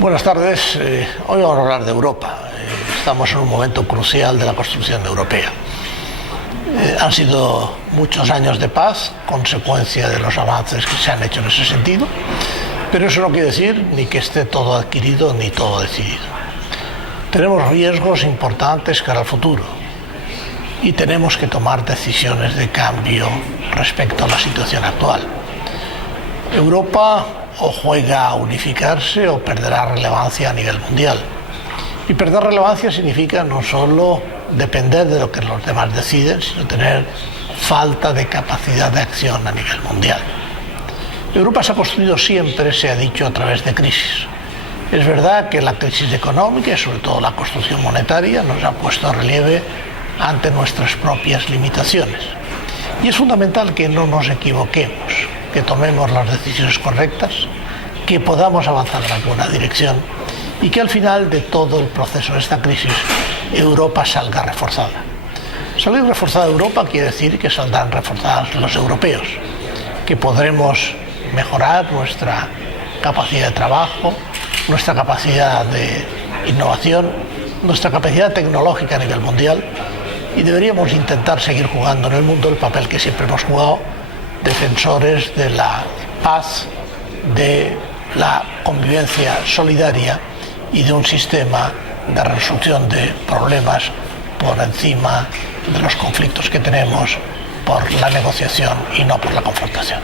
Buenas tardes. Hoy vamos a hablar de Europa. Estamos en un momento crucial de la construcción europea. Han sido muchos años de paz, consecuencia de los avances que se han hecho en ese sentido, pero eso no quiere decir ni que esté todo adquirido ni todo decidido. Tenemos riesgos importantes cara al futuro y tenemos que tomar decisiones de cambio respecto a la situación actual. Europa o juega a unificarse o perderá relevancia a nivel mundial. Y perder relevancia significa no solo depender de lo que los demás deciden, sino tener falta de capacidad de acción a nivel mundial. Europa se ha construido siempre, se ha dicho, a través de crisis. Es verdad que la crisis económica y sobre todo la construcción monetaria nos ha puesto en relieve ante nuestras propias limitaciones. Y es fundamental que no nos equivoquemos, que tomemos las decisiones correctas, que podamos avanzar en alguna dirección y que al final de todo el proceso de esta crisis Europa salga reforzada. Salir reforzada de Europa quiere decir que saldrán reforzados los europeos, que podremos mejorar nuestra capacidad de trabajo, nuestra capacidad de innovación, nuestra capacidad tecnológica a nivel mundial, y deberíamos intentar seguir jugando en el mundo el papel que siempre hemos jugado, defensores de la paz, de la convivencia solidaria y de un sistema de resolución de problemas por encima de los conflictos que tenemos por la negociación y no por la confrontación.